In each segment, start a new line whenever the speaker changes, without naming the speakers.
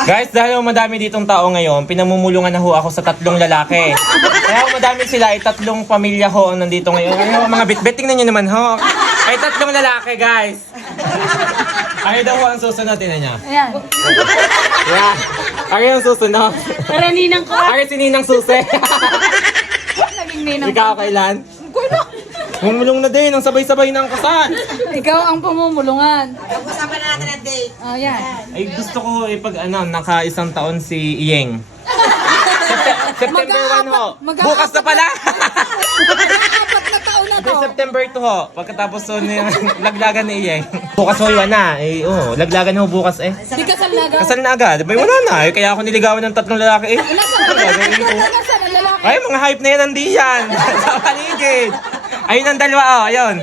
Guys, dahil madami ditong tao ngayon, pinamumulungan na ho ako sa 3 lalaki. Kaya ho madami sila, ay 3 pamilya ho ang nandito ngayon. Ay, mga bitbit, tingnan nyo naman ho. Ay 3 lalaki, guys. Ay daw ho ang susunod, tingnan nyo.
Ayan.
Yan. Ay ang susunod.
Para ninang ko.
Ay si Ninang Susi.
Naging ninang ko.
Ikaw kailan? Mumulong na din, ang sabay-sabay ng kasal.
Ikaw ang pumumulungan.
Pag-usapan na natin ang date.
Oh, yan.
Ay gusto ko ipag naka 1 taon si Iyeng. September 1 ho. Bukas na pala.
Apat na taon na to.
September 2 ho. Pagkatapos ho yung laglagan ni Iyeng. Bukas ho yun na. Eh, laglagan ho bukas eh.
Di kasal na agad.
Kasal na agad. Bay, wala na eh. Kaya ako niligawan ng 3 lalaki eh.
Nasaan ang lalaki?
Ay, mga hype na yan nandiyan. Sa paligid. Ayun ang 2 oh. Ayun.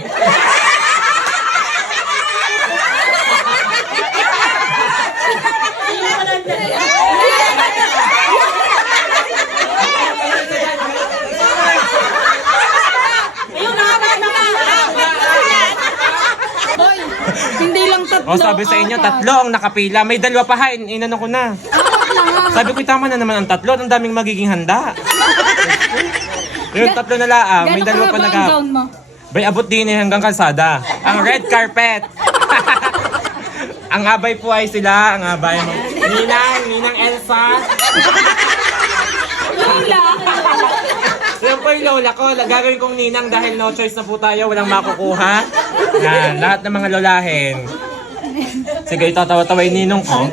Boy, hindi lang 3.
O sabi sa inyo, 3 ang nakapila. May 2 pa ha. Inano ko na. Sabi ko, tama na naman ang 3. Ang daming magiging handa. Yung 3 na laang. May 2 pa
ang
nag
gown mo?
Bay, abot din eh hanggang kalsada. Ang red carpet. Ang abay po ay sila. Ang abay mo. Ninang Elsa.
Lola.
Yan po yung lola ko. Gagawin kong ninang dahil no choice na po tayo. Walang makukuha. Yan, lahat ng mga lolahin. Sige, itatawa-tawa yung ninong ko.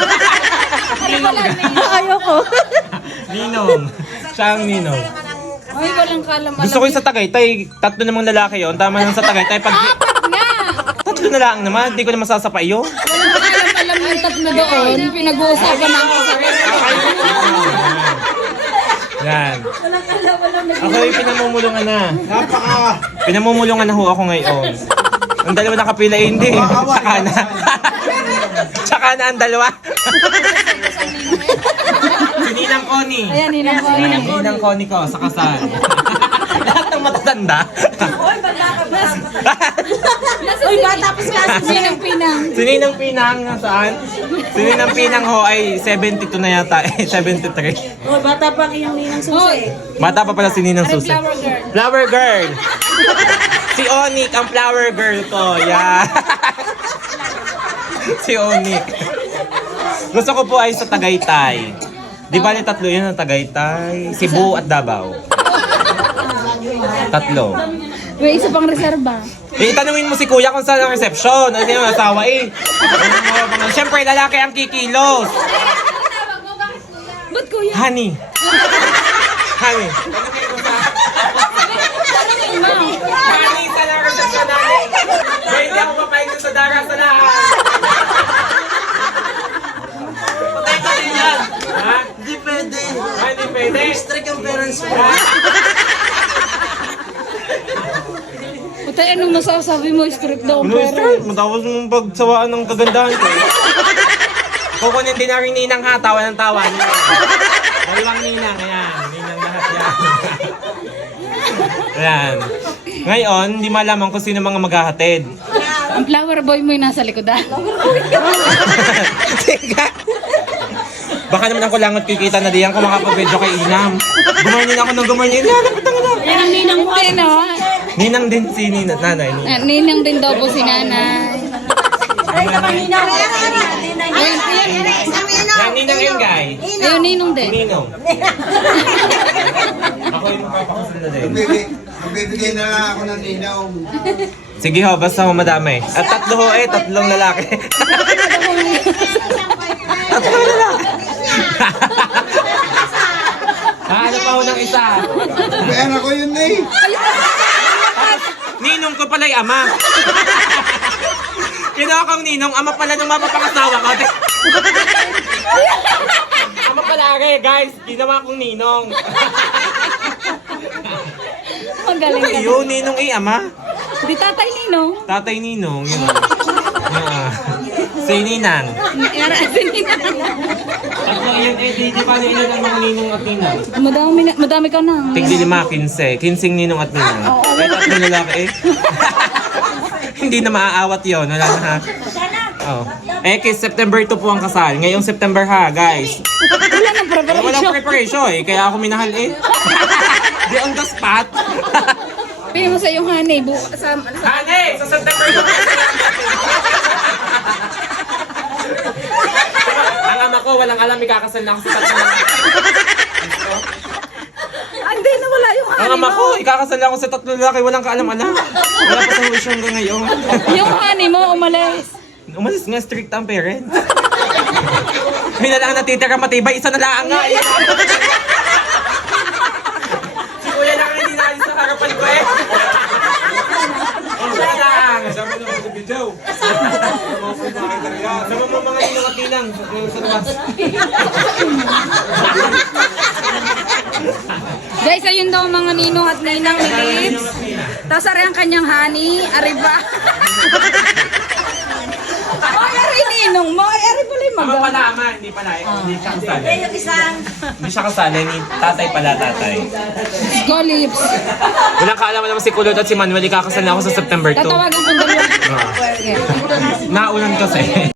Ayoko.
Ninong. Siya ang ninong.
Ay, walang kalam.
Gusto ko yung sa Tagaytay. 3 namang lalaki yon. Tama lang sa Tagaytay. Pag
Apat nga.
3 na lang naman, hindi ko na masasapa iyo.
Walang kalam yung 3 doon. Pinag-uusapan na ako sa rin.
Yan. Ako yung pinamumulungan na. Pinamumulungan na ho ako ngayon. Ang 2 nakapila eh, hindi. Tsaka na. Tsaka na ang 2. Si Ninang Connie.
Ayan, ninang ko.
Ninang Connie ko sa kasal. Lahat ng matatanda.
Uy, bata pa sila. Ninang pinang.
Si Ninang Pinang nasaan? Si Ninang Pinang ho ay 72 na yata. 73.
Oh, bata pa kayong ninang susi.
Bata pa pala si Ninang Susi.
Flower girl.
Flower girl. Si Onik ang flower girl ko. Yeah. Si Onik. Gusto ko po ay sa Tagaytay. Di ba 3 yun ang Tagaytay, Cebu at Davao? 3.
May isa pang reserba.
Eh, tanungin mo si Kuya kung saan ang reception. Ano yung asawa eh. Siyempre, lalaki ang kikilos.
Ba't kuya?
Honey. Honey. Honey, sa lang reception namin. Kaya hindi ako papayag sa dara sa lahat. Patay ka din yan. Ha?
Hindi pwede.
Ay, hindi pwede.
Strict ang parents mo.
Patay, anong masasabi mo? Script daw.
Ano straight? Matapos mong pagsawaan ng kagandahan ko. Kukunin din na rin ninang ha. Tawa ng tawa. Dalawang ninang. Ayan. Ninang lahat yan. Ayan. Ngayon, hindi malaman kung sino mga maghahatid.
Ang flower boy mo yung nasa likod ah.
Teka. Baka naman ako langot kikita na diyan kung makapag-video kay Inam. Gumanyin ako ng gumanyin. Lapit lang.
Yan ang ninang mo. Ano?
Ninang din si nanay.
Ninang din daw po si nanay.
Ay, naman ninang.
Ayan, ayan.
Yan, ninang yun, guy.
Ayun, ninong din.
Ninong. Ako yung magpapakasal na din.
Magbibigay na lang ako ng linaw.
Sige ho, basta ho madami. At 3 ho eh, 3 lalaki. 3 lalaki. Ano pa ho ng isa?
Pera ko yun eh.
Ninong ko pala'y ama. Kinuha kong ninong, ama pala nung mapapangasawa ko. Ama pala guys, ginawa kong ninong.
Magaling ka.
Yun, ninong eh, ama.
Di tatay ninong.
Tatay ninong, yun. Si Ninang.
Yara si ninang.
Tatlo yun eh, di pa na ilan ang mga ninong at ninang.
Madami ka na.
Tigdi 5, 15. 15 ninong at ninang. Ay, 3 lalaki eh. Hindi na maaawat yun. Wala na ha. Oh. Eh, kay September 2 po ang kasal. Ngayong September ha, guys.
Wala nang
Walang
preparation.
preparation eh, kaya ako minahal eh. Di on the spot.
Pili mo sa yung honey. Bukas sa...
Honey, sa September 2 ang ama ko, walang alam, ikakasal na ako sa tatlong
Hindi na wala yung
Ang ama ko, ikakasal na ako sa tatlong lalaki, walang kaalam-alam. Wala pa sa wish hanggang ngayon.
Yung honey mo, umalis.
Umalis nga, strict ang parent. May na lang natitira matibay, isa na lang nga eh. Si Kuya lang ang hindi naalis sa harapan ko eh. Siya lang. Sama naman sa video. Sama mo mga ninong at ninang sa labas.
Guys, ayun daw mga ninong at ninang ni Lips. Tapos ari ang kanyang honey, ari ba? Ay, ari ninong mo, ay ari pala yung
Ama
maga.
pala, ama. Hindi pala eh. Hindi siya kasali.
Yung isang.
Hindi siya kasali. Ni tatay pala, tatay.
Go Lips.
Walang kaalaman naman si Kulot at si Manuel. Ikakasal na ako sa September 2.
Tatawagan ko dalawa.
Naulan kasi.